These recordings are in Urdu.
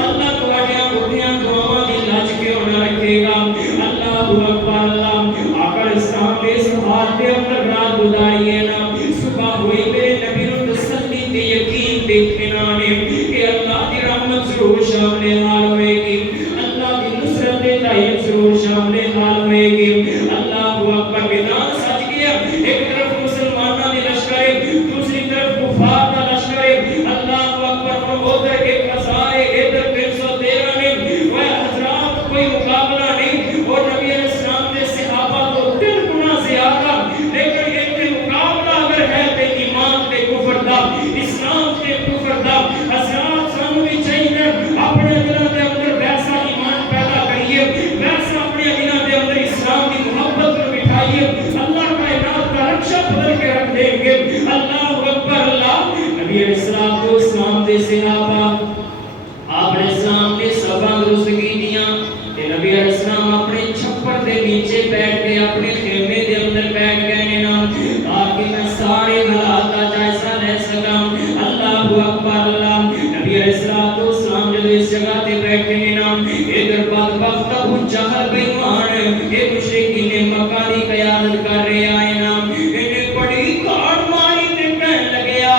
اللہ آپ نے اس حال کے اندر رات گزاری ہے نا، صبح ہوئی میرے نبی نو تسلی تے یقین تے اطمینان کہ اللہ دی رحمت ضرور شامل حال ہوئے گی، اللہ دی نصرت تے تائید ضرور شامل حال ہوئے گی۔ اللہ اکبر، میدان سج گیا، ایک طرف مسلمانوں نے لشکر، دوسری طرف کفار کا لشکر۔ اللہ اکبر، ادھر 1000 ادھر 313 نے، وہ حضرات کوئی مقابلہ نہیں، اور نبی علیہ السلام کے صحابہ تو 3 گنا زیادہ، لیکن ایک مقابلہ اگر ہے تے ایمان تے کفر دا، اسلام تے کفر دا۔ حضرات سانوں بھی چاہیے اپنے دلوں دے اندر ویسا ایمان پیدا کریے، ویسا اپنے دلوں دے اندر اسلام کی محبت کو بٹھائیے، اللہ کائنات کا رکشہ بدل کے رکھ دیں گے۔ اللہ اکبر، اللہ نبی علیہ السلام دے صحابہ، آپ علیہ السلام نے صفاں درست کی دیاں تے نبی علیہ السلام اپنے چھپر دے نیچے بیٹھ کے اپنے خیمے دے اندر بیٹھ گئے نا، تاکہ میں سارے حالات کا جائزہ لے سکاں۔ اللہ اکبر، اللہ نبی علیہ السلام جب اس جگہ تے بیٹھے نا، ادھر بدبخت ابو جہل بے ایمان اے مشرکین مکہ دی قیادت کر رہے آئے نا، انہیں بڑی کاڑ ماری تے کہنے لگیا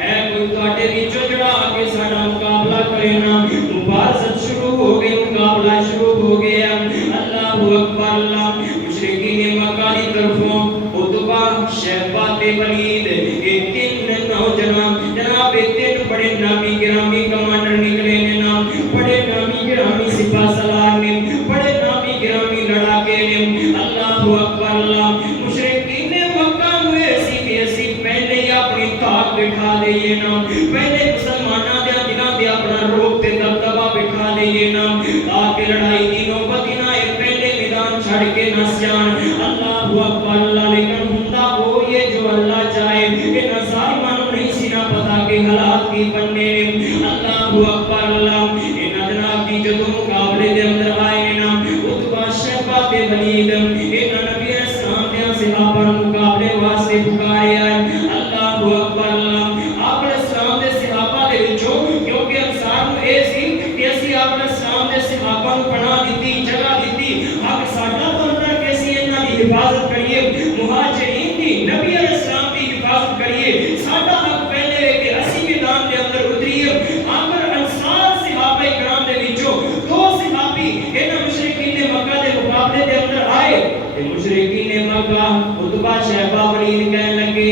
ہے کوئی تواڈے وچوں جڑا کے ساڈا مقابلہ کرے نا۔ مبارزت شروع ہو گئی، مقابلہ شروع ہو گیا۔ اللہ اکبر، اللہ مشرکین مکہ دی طرفوں عتبہ، شیبہ تے ولید، یہ 3 نوجوان جناب، 3 بڑے نامی گرامی کمانڈر نکلے نے نا، بڑے نامی گرامی سپاہ سالار نے، بڑے نامی گرامی لڑاکے نے۔ اللہ اکبر، اللہ مشرکین مکہ ہوئے ایسی کہ ایسی پہلے ہی اپنی طاقت بٹھا دئیے نا، پہلے مسلمانوں دے دلوں تے اپنا روپ تے دبدبہ بٹھا دئیے نا، تاکہ لڑائی دی نوبت نہ آئے، پہلے میدان چھڑ کے نہ جان۔ اللہ اکبر، اللہ لیکن ہوندا وہ یہ جو اللہ چاہے، کہ نہ ظالمانوں نہیں سی نہ پتا کہ حالات کی بننے نے۔ اللہ اکبر، اللہ انہاں جناب دی جدوں مقابلے دے اندر آئے نا، عتبہ، شیبہ تے ولید، انہاں نبی علیہ السلام دے صحابہ مقابلے واسطے پکارے آئے۔ اللہ اکبر، اللہ آپ علیہ السلام دے صحابہ دے وچوں، کیونکہ انصار نوں اے سی کہ اسی آپ علیہ السلام دے صحابہ نوں پناہ دتی، جگہ دتی، حق ساڈا بندا کہ اسی انہاں دی حفاظت کریے، مہاجرین دی، نبی علیہ السلام دی حفاظت کریے، ساڈا حق پہلے ہے کہ اسی میدان دے اندر اتریے۔ آخر انصار صحابہ کرام دے وچوں 2 صحابی انہاں مشرکین مکہ دے مقابلے دے اندر آئے تے مشرکین مکہ عتبہ، شیبہ، ولید کہنے لگے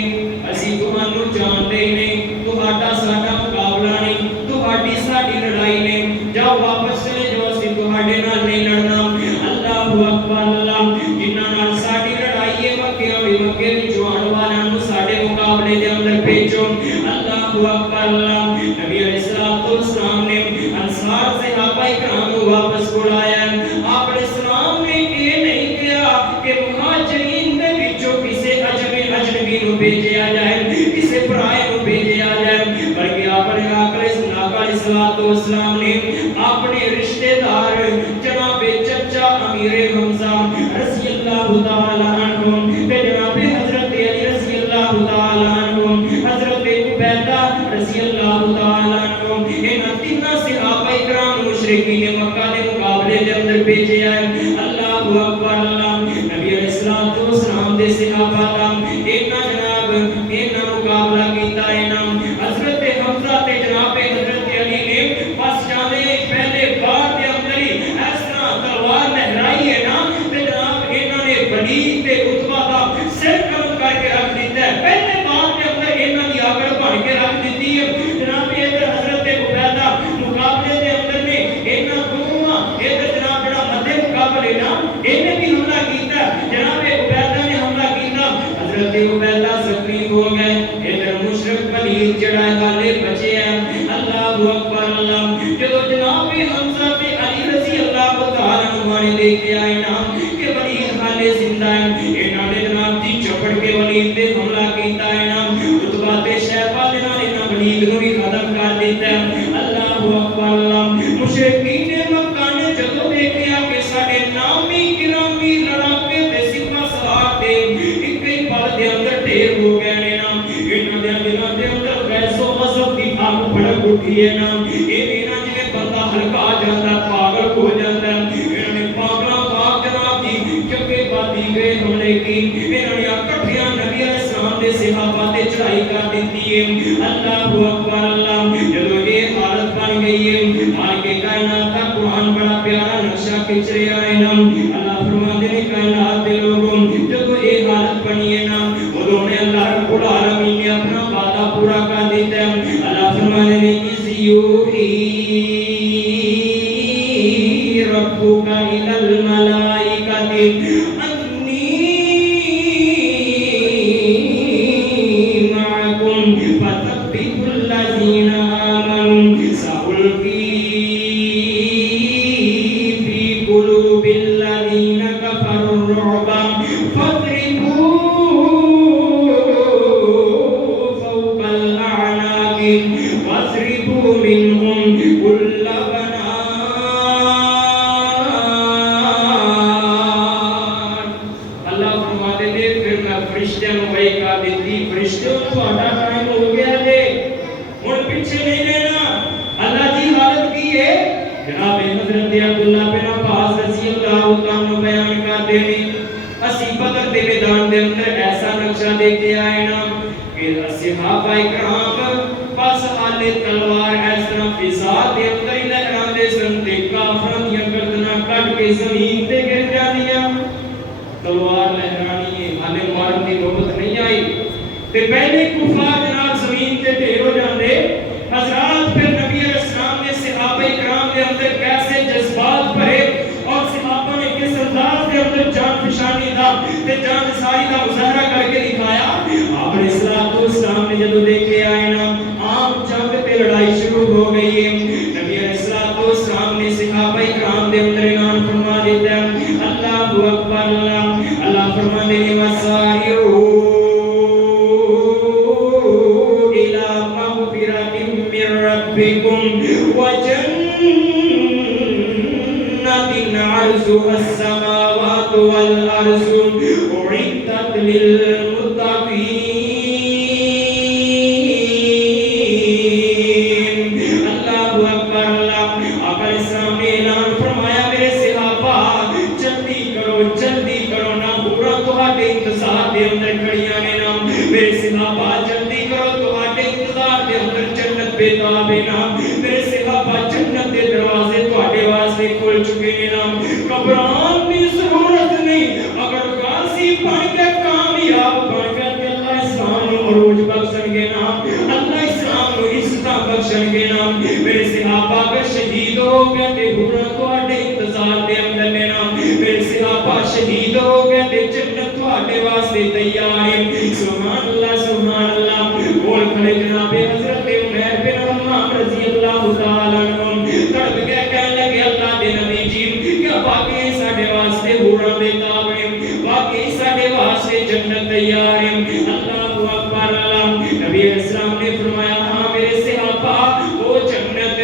اسی تمانوں جانتے نہیں، تہاڈا ساڈا مقابلہ نہیں، تہاڈی ساڈی لڑائی نہیں، جاؤ واپس چلے جاؤ، اسی تہاڈے نال نہیں لڑنا۔ اللہ اکبر، اللہ جنہاں نال ساڈی لڑائی ہے مکیاں وی مکے وچ آن والیاں نوں ساڈے مقابلے دے اندر بھیجو۔ اللہ اکبر، اللہ نبی علیہ السلام نے انصار صحابہ کرام نوں واپس بلایا۔ آپ علیہ السلام نے یہ نہیں کہا کہ مہاجرین دے وچوں کسے اجنبی نوں بھیجیا جائے، کسے پرائے نوں بھیجیا جائے، بلکہ آپ نے علیہ السلام نے اپنے رشتہ دار جناب چچا امیر حمزہ رضی اللہ تعالی عنہ تے جناب حضرت علی رضی اللہ تعالی عنہ، حضرت عبیدہ رضی اللہ تعالی عنہ، انہاں 3 صحابہ کرام مشرکین مکہ دے مقابلے دے اندر بھیجے آئے۔ اللہ اکبر، اللہ نبی علیہ السلام دے صحابہ دا انہاں جناب انہاں مقابلہ کیتا ہے نا، حضرت حمزہ تے جناب حضرت علی نے بس جانے پہلے بار دے اندر ہی اس طرح تلوار لہرائی ہے نا، تے جناب انہاں نے ولید تے عتبہ دا سر قلم کر کے رکھ دیتا ہے، پہلے بار دے اندر انہاں دی آکڑ بن کے رکھ دیتی ہے۔ جناب ادھر حضرت عبیدہ مقابلے دے اندر نے انہاں دونوں ادھر جناب جڑا مدے مقابلے نا انہیں بھی حملہ کیتا، جناب عبیدہ نے حملہ کیتا، حضرت عبیدہ زخمی ہو گئے، ادھر مشرک ولید جڑا حالے بچے ہیں۔ اللہ اکبر، اللہ جدو جناب حمزہ تے علی رضی اللہ تعالی عنہ نے دیکھے آئے نا کہ ولید حالے زندہ ہے، انہاں نے جناب جی چپڑ کے ولید تے حملہ کیتا ہے نا، عتبہ تے شیبہ دے نال انہاں ولید نوں بھی ختم کر دیتا ہے۔ اللہ اکبر، اللہ مشرکین مکہ نے جدو دیکھیا کہ ساڈے نامی گرامی لڑاکے تے سپاہ سالار تے ایک ہی پل دے اندر ڈھیر ہو گئے نے نا، انہاں دے دلاں دے اندر غیظ و غضب دی اگ بھڑک اٹھی ہے نا، اے نا جویں بندہ ہلکا جاندا پاگل ہو جاندا، انہاں نے پاگلاں واگ جناب جی چکے باتی گئے حملے کی انہوں نے اکٹھیاں نبی علیہ السلام دے صحابہ تے چڑھائی کر دیتی ہے اللہ اکبر اللہ جدو یہ حالت بن گئی ہے مالک کائنات کا قرآن بڑا پیارا نقشہ کھچ رہا ہے نا اللہ فرماتے ہیں کائنات دے لوگوں جدو یہ حالت بنی ہے نا ادھوں نے اللہ رب العالمین نے اپنا وعدہ پورا کر دیتا ہے اللہ فرماتے ہیں اِذْ یوحی ربک الی الملائکۃ انی معکم فثبتوا الذین آمنوا سألقی فی قلوب الذین کفروا الرعب فاضربوا فوق الأعناق واضربوا منهم كل بنان اللہ فرماتے تھے پھر میں فرشتوں کو وحی کر دیتی فرشتوں تہاڈا ٹائم ہو گیا ہے ہن پیچھے نہیں رہنا اللہ جی حالت کی ہے جناب حضرت عبداللہ بن عباس رضی اللہ عنہ بیان کرتے ہیں اسی بدر دے میدان دے اندر ایسا نقشہ دیکھ آئے نا کہ صحابہ اکرام پس آلے تلوار اس طرح فضا دے اندر ہی لہران دے سن تے کافراں دیاں گردناں کٹ کے زمین تے گر جاندیاں تلوار لہرانی ہے ہالے مارن دی نوبت نہیں آئی تے پہلے کفار جناب زمین تے ڈھیر ہو جاندے حضرات پھر نبی علیہ السلام نے صحابہ اکرام دے اندر کیسے جذبات بھرے اور صحابہ نے کس انداز دے اندر جان فشانی دا تے جان ساری دا مظاہرہ کر کے دکھایا آپ علیہ السلام نے جدو دیکھے آئے نا عام جنگ تے لڑائی شروع ہو گئی ہے نبی علیہ السلام نے صحابہ اکرام دے اندر اعلان فرما دیتا ہے اللہ اکبر اللہ اللہ فرماتے ہیں وسارعوا الی مغفرۃ من ربکم وجنۃ عرضها السماوات والارض اعدت للمتقین میرے صحابہ جنت دے دروازے تواڈے واسطے کھل چکے ہیں نا گھبران دی ضرورت نہیں اگر غازی بن کے کامیاب بن کے اللہ اسلام نو عروج بخشن گے نا اللہ اسلام نو عزت بخشن گے نا میرے صحابہ اگر شہید ہو گئے تے ہن تواڈے انتظار دے اندر نے نا میرے صحابہ شہید ہو گئے تے جنت تواڈے واسطے تیار ہے سبحان اللہ بول کھڑے جناب حضرت عمر بن عمر رضی اللہ تعالی عنہ تڑپ کے کہنے لگے اللہ دے نبی جی کیا واقعی ساڈے واسطے حوروں دے تاب ہیں واقعی ساڈے واسطے جنت تیار ہے اللہ اکبر اللہ نبی علیہ السلام نے فرمایا ہاں میرے صحابہ وہ جنت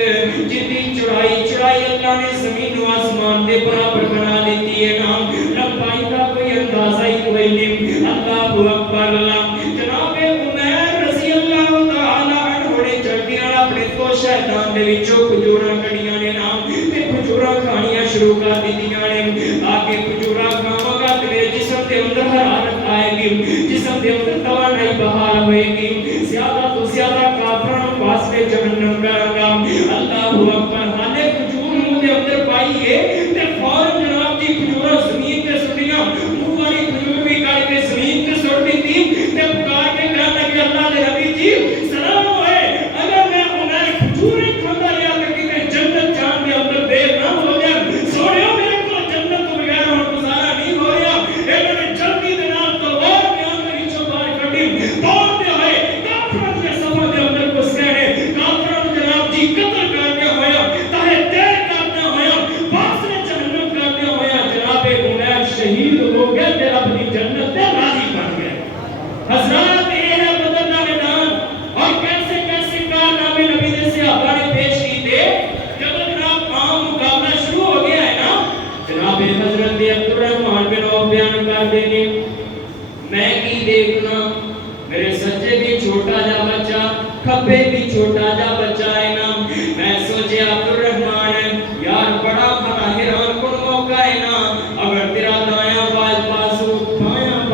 جن کی چڑھائی اللہ نے زمین و آسمان دے برابر بنا دیتی ہے نا لمبائی کا کوئی اندازہ ہی کوئی نہیں اللہ اکبر اللہ جناب عمر رضی اللہ تعالی عنہ نے چڑھیاں اپنے تو شیطان دے وچوں کھجوراں کڑیاں نے نا تے کھجوراں کھانیاں شروع کر دتیاں نے تاکہ کھجوراں کھاواں گا تے میرے جسم دے اندر حرارت آئے گی جسم دے اندر توانائی بحال ہوئے گی زیادہ تو زیادہ کافراں واسطے جہنم کراں گا اللہ اکبر ہانے کھجور منہ دے اندر پائی ہے تے فوراً جناب جی کھجوراں زمین تے سٹیاں منہ والی کھجور بھی کٹ کے زمین تے سٹ دتی تے پکار کے کہنے لگے اللہ دے نبی جی سلام ہوئے اگر میں عمر کھجوریں کھاتا رہا تے کتے جنت جان دے اندر دیر نہ ہو جائے سوڑیو میرے کو جنت تو بغیر ہن گزارا نہیں ہو رہا انہوں نے جلدی دے نال تلوار بیان دے وچوں باہر کڈی دوڑتے ہوئے کافراں دے صفاں دے اندر گھس گئے کافراں نوں جناب جی قتل کرنے ہویا تاہے تیر کرنے ہویا فاصلے جہنم کرنے ہویا جناب عمر شہید ہو گئے تے رب دی جنت تے راضی بن گئے حضرات یہ ہے بدر دا میدان اور کیسے کیسے کارنامے نبی دے صحابہ نے پیش کیتے جب جناب عام مقابلہ شروع ہو گیا ہے نا جناب حضرت عبد الرحمن بن عوف بیان کرتے ہیں میں کی دیکھنا میرے سجے بھی چھوٹا جا بچہ کھبے بھی چھوٹا جا بچہ ہے نا میں سوچے عبد الرحمن یار بڑا بڑا حیران کن موقع ہے نا اگر تیرا دایاں بازو بایاں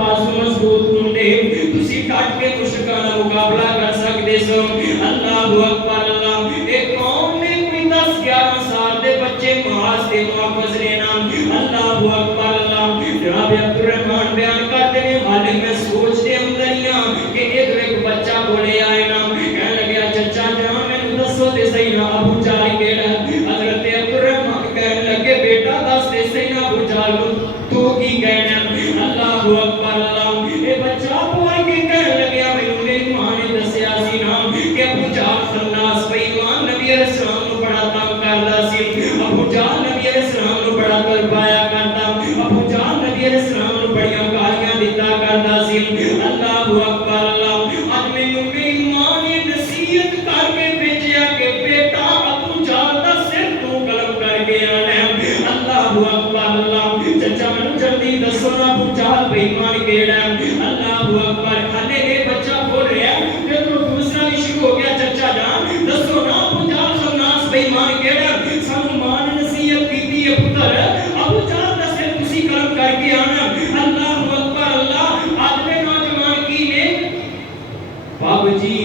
نبی علیہ السلام نو بڑیاں گالیاں دیتا کردا سی اللہ اکبر اللہ اج مینوں میری ماں نے نصیحت کر کے بھیجیا کہ بیٹا ابو جہل دا سر تو قلم کر کے آنا اللہ اکبر اللہ چچا مینوں جلدی دسو نا ابو جہل بے ایمان کیڑا اللہ اکبر ہنے اے بچہ بول رہا ہے کہ تو دوسرا بھی شروع ہو گیا چچا جان دسو نا ابو جہل خناس بے ایمان کیڑا سانو ماں نے نصیحت کیتی ہے پتر ابو جہل دا سر تسی قلم کر کے آنا اللہ اکبر اللہ اج دے نوجوان کی نے باب جی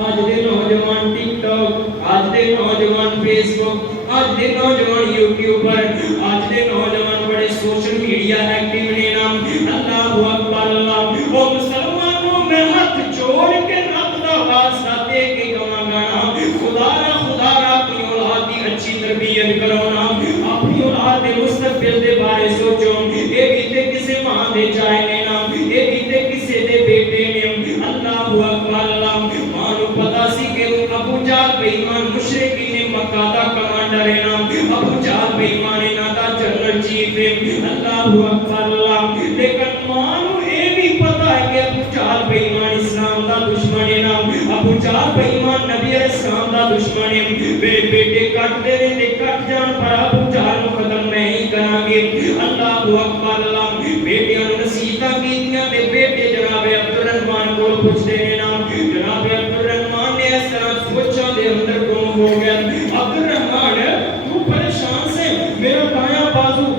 آج دے نوجوان ٹک ٹاک آج دے نوجوان فیس بک آج دے نوجوان یوٹیوب پر آج دے نوجوان بڑے سوشل میڈیا ایکٹیو نے نام اللہ اکبر اللہ وہ مسلمانوں میں ہاتھ جوڑ کے رب دا واسطہ دے کے کہاں گانا خدا را اپنی اولاد دی اچھی تربیت کرو نا اپنی اولاد دے مستقبل دے بارے سوچو اے بھی تے کسے ماں دے جائے نے نا اے بھی تے کسے دے بیٹے نے اللہ اکبر اللہ ماں نو پتہ سی کہ ابو جہل بے ایمان مشرکین مکہ دا کمانڈر ہے نا ابو جہل بے ایمان نا دا جنرل چیف ہے اللہ اکبر اللہ لیکن ماں نو اے بھی پتہ ہے کہ ابو جہل بے ایمان اسلام دا دشمن ہے نا ابو جہل بے ایمان نبی علیہ السلام دا دشمن ہے میرے بیٹے کٹ دے نے کٹ جان پر ابو جہل نو ختم نہیں کراں گے اللہ اکبر اللہ بیٹیاں نو نصیحتاں کیتیاں تے بیٹے جناب عبد الرحمن کو پوچھتے ہیں نا جناب عبد الرحمن نے اس طرح سوچاں دے اندر گم ہو گیا عبد الرحمن تو پریشان سے میرا بایاں بازو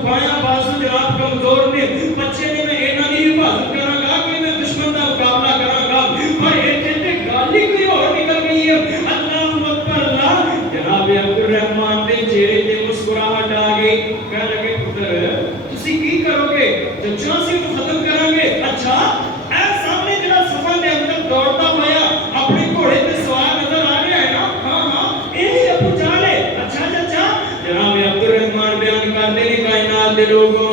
جناب کمزور نے بچے نے میں انہاں دی حفاظت کراں گا کہ میں دشمن دا مقابلہ کراں گا پر ایتھے تے گالی کوئی اور نکل گئی ہے اللہ اکبر اللہ جناب عبد الرحمن دے چہرے تے مسکراہٹ آ گئی کہنے لگے پتر تسی کی کرو گے چچا سے تو ختم کراں گے اچھا اے سامنے جڑا صفاں دے اندر دوڑتا ہوا اپنے گھوڑے تے سوار نظر آ رہا ہے نا ہاں یہی ابو جہل ہے اچھا چچا جناب عبد الرحمن بیان کرتے ہیں کائنات دے لوگوں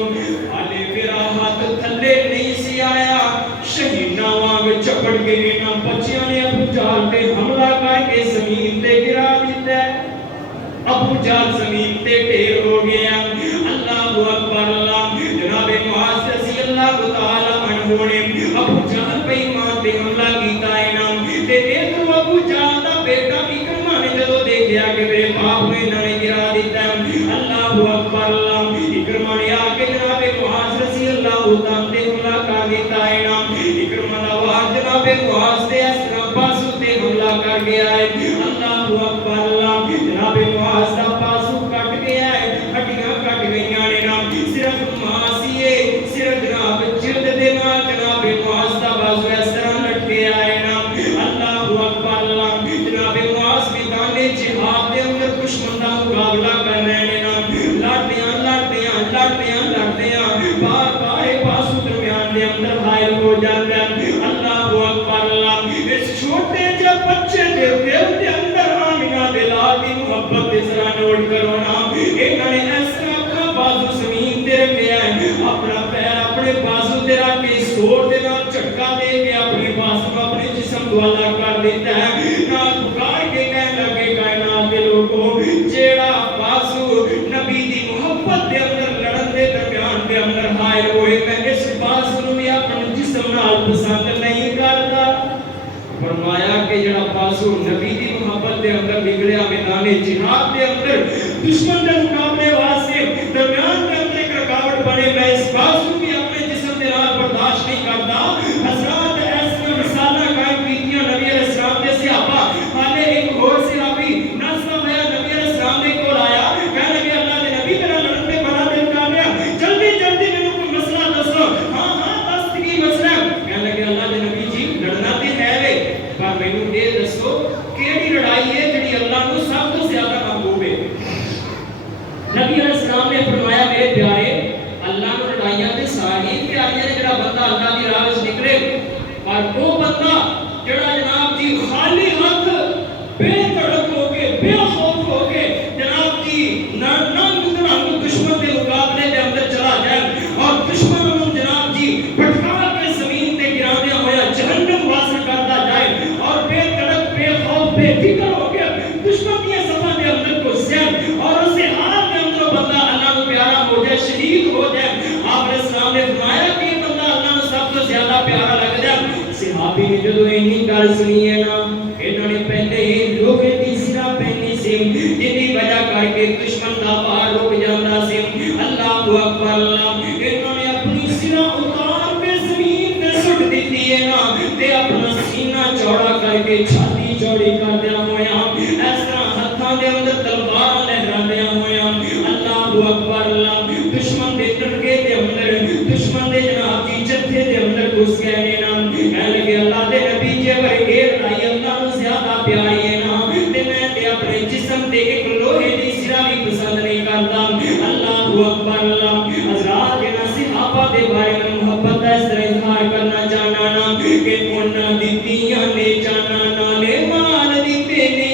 حالے میرا ہاتھ تھلے نہیں سی آیا شہیداں وانگ چپڑ کے نا بچیاں نے ابو جہل تے حملہ کر کے زمین تے گرا دتا ہے ابو جہل زمین تے ڈھیر ہو گیا اللہ اکبر اللہ جناب معاذ رضی اللہ تعالی عنہ نے ابو جہل پہ ایمان تے حملہ کیتا ہے نا تے ادھر ابو جہل دا بیٹا اکرمہ نے جدوں دیکھیا کہ میرے باپ نے انہیں گرا دیتا ہے اللہ اکبر اللہ اکرمہ نے آ کے جناب معاذ رضی اللہ تعالی تے حملہ کر دیتا ہے نا اکرمہ دا وار جناب معاذ تے اس طرح بازو تے حملہ کر گیا ہے اللہ اکبر اللہ جناب معاذ دا بازو کٹ گیا ہے ہڈیاں کٹ گئیاں نے نا صرف ماسیے صرف جناب جلد دے نال جناب معاذ دا بازو اس طرح لٹ گیا ہے نا اللہ اکبر اللہ جناب معاذ میدان جہاد دے اندر دشمن دا مقابلہ کر رہے ہیں نا لڑدیاں بار بازو درمیان دے اندر غائب ہو جاتا ہے اللہ اکبر اللہ اس چھوٹے جے بچے دے دل دے اندر آمینہ دے لال دی محبت دے ذرا نوٹ کرو نا انہوں نے اس طرح اپنا بازو زمین تے رکھیا ہے اپنا پیر اپنے بازو تے رکھ کے زور دے نال جھٹکا دے کے اپنے بازو اپنے جسم والا کر دیتا ہے نال پکار کے کہنے لگے کائنات دے لوگوں جیڑا بازو نبی دی محبت دے اندر لڑن دے درمیان دے اندر حائل ہوئے میں اس بازو نو بھی اپنے جسم نال پسند نہیں کرتا فرمایا کہ جڑا بازو نبی دی محبت دے اندر نکلیا میدان جہاد دے اندر دشمن دے مقابلے واسطے درمیان دے اندر ایک رکاوٹ بنے میں اس بازو بھی اپنے جسم دے نال برداشت نہیں کرتا حضرات ایسا مثالاں قائم کیتیاں نبی علیہ السلام دے صحابہ حالے ایک اور صحابی ناسا ہویا نبی علیہ السلام دے کول آیا کہنے لگے اللہ دے نبی میرا لڑن تے بڑا دل کر رہا جلدی مینوں کوئی مسئلہ دسو ہاں دس کی مسئلہ کہنے لگے اللہ دے نبی جی لڑنا تے ہے وے پر مینوں یہ دسو کیڑی لڑائی ہے جڑی اللہ نو سب تو زیادہ محبوب ہے نبی علیہ السلام نے فرمایا میرے پیارے اللہ نو لڑائیاں تے ساری پیاریاں نے جڑا بندہ اللہ دی راہ وچ نکلے پر وہ بندہ جڑا جناب جی خالی ہاتھ بے تڑپ ہو کے بے خوف ہو کے جناب جی ننگ دشمن دے مقابلے دے اندر چلا جائے اور دشمن نو جناب جی پٹھا کے زمین تے گراندیا ہویا جہنم واصل کرتا جائے اور بے تڑپ بے خوف بے فکر ہو کے دشمن دی صفاں دے اندر کو زین اور اسے حال دے اندر بندہ اللہ نو پیارا ہو جائے شہید ہو جائے آپ علیہ السلام نے صحابی نے جدو اینی گل سنی ہے نا انہوں نے پہلے ہی لوہے دی سرا پہنی سی جدی وجہ کر کے دشمن دا وار رک جاندا سی اللہ اکبر اللہ انہوں نے اپنی سرا اتار کے زمین تے سٹ دتی ہے نا تے اپنا سینہ چوڑا کر کے چھاتی چوڑی کر دیا ہویا اس طرح ہتھاں دے اندر تلوار لہراندیا ہویا اللہ اکبر اللہ دشمن دے ٹرکے دے اندر دشمن دے جناب دی جتھے دے اندر گھس گئے نے نا کہنے لگے اللہ دے نبی جے پر اے لڑائی اللہ نوں زیادہ پیاری ہے نا تے میں تے اپنے جسم تے ایک لوہے دی سرا بھی پسند نہیں کردا اللہ اکبر اللہ حضرات نا صحابہ دے بارے میں محبت اس طرح اظہار کرنا چاہنا نا کہ انہاں دتیاں نے جانا نالے مال دتے نے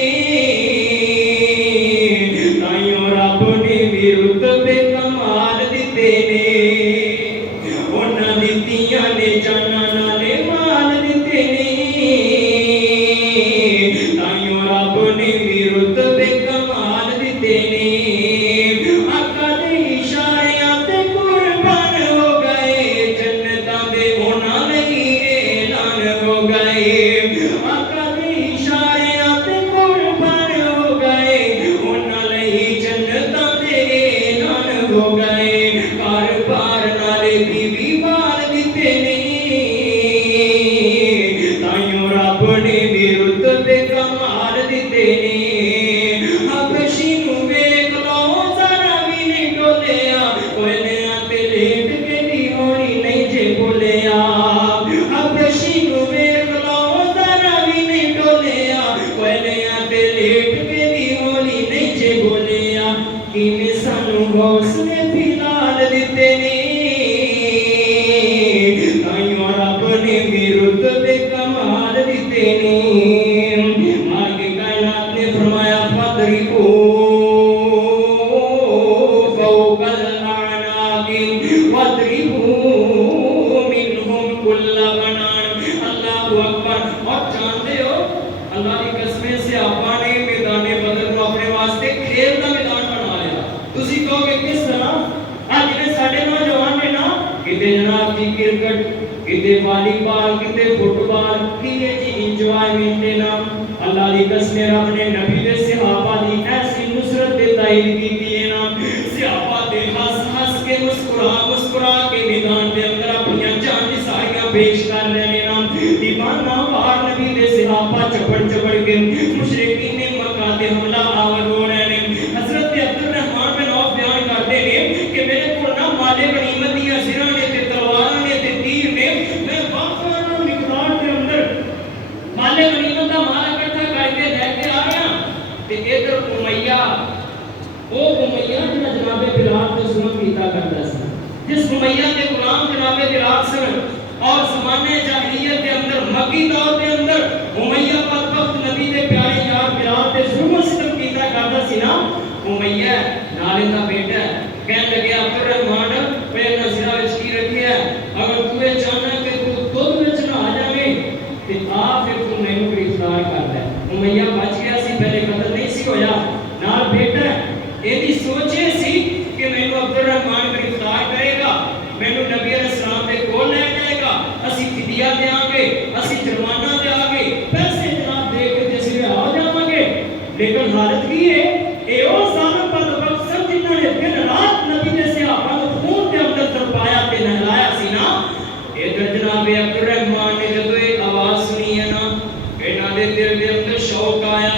تائیوں رب نے بھی رتبے کمال دتے نے انہاں دتیاں نے جانا نالے مال دتے نے تائیوں رب نے بھی رتبے کمال دتے نے آقا دے اشاریاں تے قربان ہو گئے جنتاں دے انہاں لئی اعلان ہو گئے آقا دے اشاریاں تے قربان ہو گئے انہاں لئی جنتاں دے اعلان ہو گئے کار بار نالے بیوی بال دتے نے تائیوں رب نے بھی رتبے کمال دتے نے حبشی نوں ویکھ لو ذرا بھی نہیں ڈولیا کوئلیاں تے لیٹ کے دی ہونی نہیں جے بولیا حبشی نوں ویکھ لو ذرا بھی نہیں ڈولیا کوئلیاں تے لیٹ کے دی ہونی نہیں جے بولیا کیویں سانوں حوصلے بلال دتے نے تائیوں رب نے بھی رتبے کمال دتے نے مالک کائنات نے فرمایا فَاضْرِبُوا فَوْقَ الْأَعْنَاقِ وَاضْرِبُوا مِنْهُمْ كُلَّ بَنَانٍ اللہ اکبر اور جانتے ہو اللہ کی قسمیں سے آپا نے میدان بدر کو اپنے واسطے کھیل کا میدان بنا لیا تسی کہو کہ کس طرح آج نے ساڑھے نوجوان نے نا کتے جناب جی کرکٹ کتے والی بال کتے فٹ بال کیے جی انجوائمنٹ دینا اللہ دی قسم رب نے نبی دے صحابہ دی ایسی نصرت دے تائید کی ہے نا صحابہ دے ہنس ہنس کے مسکرا کے میدان دے اندر اپنی جان ساریاں پیش کر رہے ہیں نا دیوانہ وار نبی دے صحابہ چپڑ کے مشرکین نے مکہ تے حملہ آور ہو رہے ہیں حضرت عبد الرحمن بن عوف بیان کرتے ہیں کہ میرے کو نہ مال غنیمت دی اسیراں نے تے تلواراں نے تے تیر نے میں واقعہ مقدار کے اندر مال غنیمت دا مال اکٹھا کر کے لے کے آ گیا تے ادھر امیہ جنہاں جناب بلال تے ظلم کیتا کرتا سی جس امیہ کے غلام جناب بلال سن اور زمانے جاہلیت کے اندر مکی دور کے اندر امیہ بدبخت نبی دے پیارے یار بلال تے ظلم و ستم کیتا کرتا سی نا امیہ نالے دا بیٹا کہنے لگے عبد الرحمن پہ نظرہ وچ کی رکھیا اگر تو یہ چاہنا کہ تو دودھ وچ نہ آ جاویں تے آ پھر تو مینوں گرفتار کر لے امیہ بچ گیا سی پہلے قتل نہیں سی ہویا نال بیٹا ایدی سوچے سی کہ مینوں عبد الرحمن گرفتار کرے گا مینوں نبی علیہ السلام دے کول لے جائے گا اسی فدیہ دیاں گے اسی جرمانہ دیاں گے پیسے جناب دے کے جس لئے آ جاواں گے لیکن حالت کی ہے اے او ظالم بدبخت سن جنہاں نے دن رات نبی دے صحابہ کو خون دے اندر تڑپایا تے نہلایا سی نا ادھر جناب عبد الرحمن نے جدو ایک آواز سنی ہے نا انہاں دے دل دے اندر شوق آیا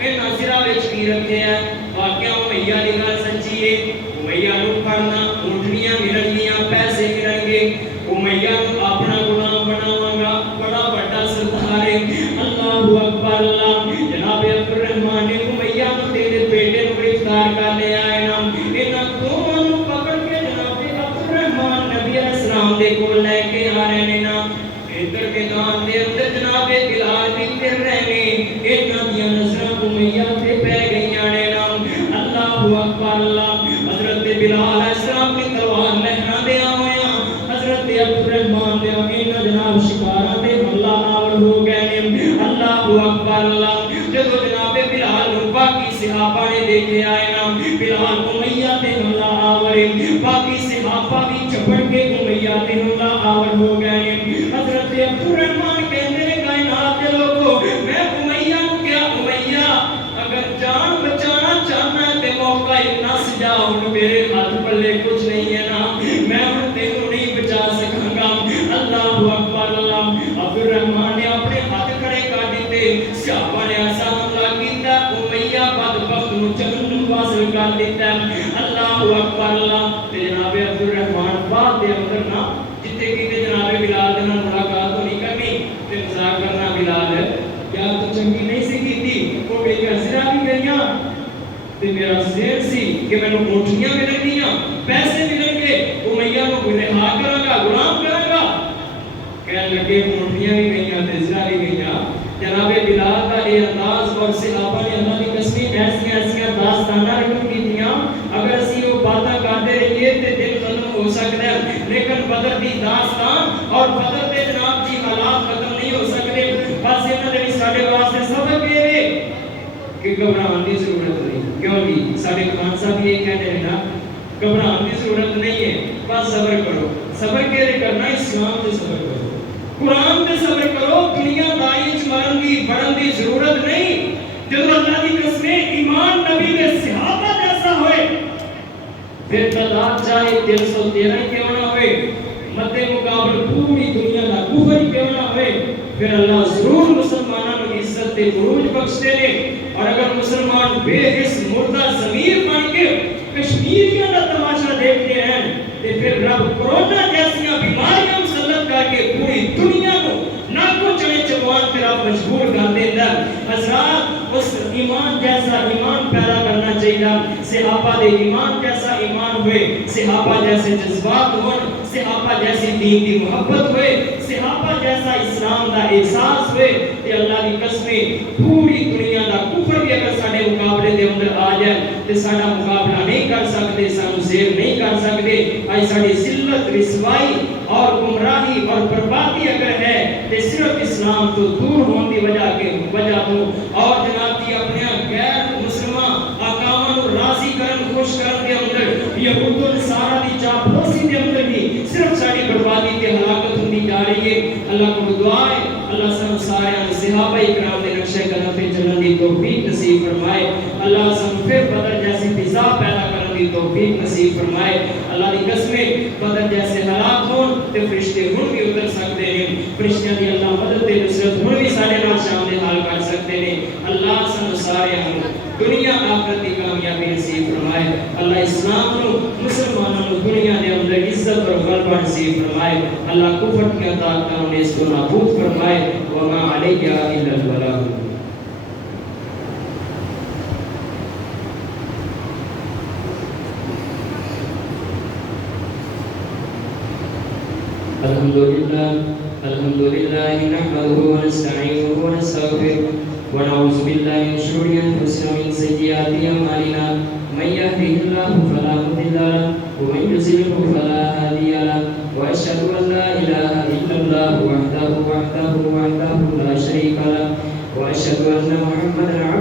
انہاں سرا وچ کی رکھے ہے واقعہ امیہ دی گل سچی ہے امیہ نوں پڑھنا اونٹنیاں ملن گیاں پیسے ملن گے امیہ نوں اپنا غلام بناواں گا بڑا بڑا سردار ہے اللہ اکبر اللہ جناب عبد الرحمن نے امیہ نوں تیرے بیٹے نوں گرفتار کر لیا ہے نا انہاں دونوں نوں پکڑ کے جناب عبد الرحمن نبی علیہ السلام دے کول لے کے آ رہے نے نا ادھر میدان دے اندر جناب بلال بھی پھر رہے نے انہاں دیاں نظراں امیہ تے پے گئیاں نے نا اللہ اکبر اللہ حضرت بلال علیہ السلام کی تلوار لہرا دیا ہویا حضرت عبد الرحمن دے انہاں جناب شکاراں تے حملہ آور ہو گئے نے اللہ اکبر اللہ جدو جناب بلال نوں باقی صحابہ نے دیکھے آئے نا بلال امیہ تے حملہ آور باقی صحابہ بھی چپڑ کے امیہ تے حملہ آور ہو گئے نے حضرت عبد الرحمن کہندے نے دو میں امیہ کو کیا امیہ اگر جان بچانا چاہنا ہے تے موقع اتنا سجا ہوں میرے ہاتھ پلے کچھ نہیں ہے نا میں ہوں تینوں نہیں بچا سکاں گا اللہ اکبر اللہ عبد الرحمن نے اپنے ہاتھ کھڑے کر دیتے صحابہ نے ایسا حملہ کیتا امیہ بدبخت نو جہنم واصل کر دیتا اللہ اکبر اللہ تے جناب عبد الرحمن بعد دے اندر نا جتے کیتے جناب بلال دے نال ملاقات نہیں کرنی تے مذاق کرنا بلال کیا تو چنگی نہیں سی کیتی وہ بے حاضرہ بھی گئیاں تے میرا ذہن سی کہ میں کوٹھیاں ملن گیاں پیسے ملن گے امیہ کو رہا کراں گا غلام کراں گا کہنے لگے کوٹھیاں بھی گئیاں تے زرا بھی گئیاں جناب بلال کا یہ انداز اور صحابہ نے اللہ کی قسمیں ایسیاں داستاناں رکھ کیتیاں اگر اسی وہ باتاں کرتے رہیے تے دل ختم ہو سکتا ہے لیکن بدر دی داستان اور بدر دے جناب جی حالات ختم نہیں ہو سکتے بس انہاں دے ساڈے واسطے سبق یہ ہے کہ گھبرانے کی ضرورت نہیں کیوں جی ساڈے خان صاحب یہ کہتے ہیں نا گھبرانے کی ضرورت نہیں ہے بس صبر کرو صبر کیسے کرنا اسلام تے صبر کرو قرآن تے صبر کرو دنیا داری وچ مرن دی بڑھن دی ضرورت نہیں جب اللہ کی قسمیں ایمان نبی کے صحابہ جیسا ہوئے پھر تعداد چاہے 313 کیوں نہ ہوئے مد مقابل پوری دنیا کا کفر کیوں نہ ہوئے پھر اللہ ضرور مسلمانوں کو عزت تے عروج بخشتے ہیں اور اگر مسلمان بے حس مردہ ضمیر بن کے کشمیریوں کا تماشا دیکھتے ہیں تو پھر رب کرونا جیسیاں بیماریاں مسلط کر کے پوری دنیا کو ناکو چنے چبوان پھر آپ مجبور کر دیتا حضرات اس ایمان جیسا ایمان پیدا کرنا چاہیے صحابہ دے ایمان جیسا ایمان ہوئے صحابہ جیسے جذبات ہون صحابہ جیسی دین کی محبت ہوئے صحابہ جیسا اسلام دا احساس ہوئے کہ اللہ کی قسمیں پوری دنیا دا کفر بھی اگر ساڑے مقابلے دے اندر آ جائے تو ساڑا مقابلہ نہیں کر سکتے سانو زیر نہیں کر سکتے آئی ساڑی ذلت رسوائی اور گمراہی اور بربادی اگر ہے تو صرف اسلام تو دور ہونے کی وجہ ہو اور جناب جی اپنے غیر مسلمان اقامن راضی کرن خوش کرن کے اندر یہود و نصارہ دی چاپلوسی کے اندر بھی صرف ساری بربادی کے ہلاکت ہوتی جا رہی ہے اللہ کو دعا ہے اللہ سب سارے صحابہ اکرام نے نقشہ قدم پہ چلن دی توفیق نصیب فرمائے اللہ سب پھر بدر جیسی فضا پیدا کرن دی توفیق نصیب فرمائے اللہ کی قسمیں بدر جیسے حالات ہون تے فرشتے ہن بھی اتر سکتے ہیں فرشتیاں دی اللہ مدد تے نصرت ہن بھی سارے نال شامل حال کر سکتے ہیں اللہ سب سارے ہم دنیا آخرت کی کامیابی نصیب فرمائے اللہ اسلام نو مسلمانوں نو دنیا دے اندر عزت اور غلبہ نصیب فرمائے اللہ کفر کی طاقتوں نے اس کو نابود فرمائے وما علیہ الا البلاغ الحمد لله نحمده ونستعينه ونستغفره ونعوذ بالله من شرور انفسنا ومن سيئات اعمالنا من يهده الله فلا مضل له ومن يضلل فلا هادي له واشهد ان لا اله الا الله وحده لا شريك له واشهد ان محمدا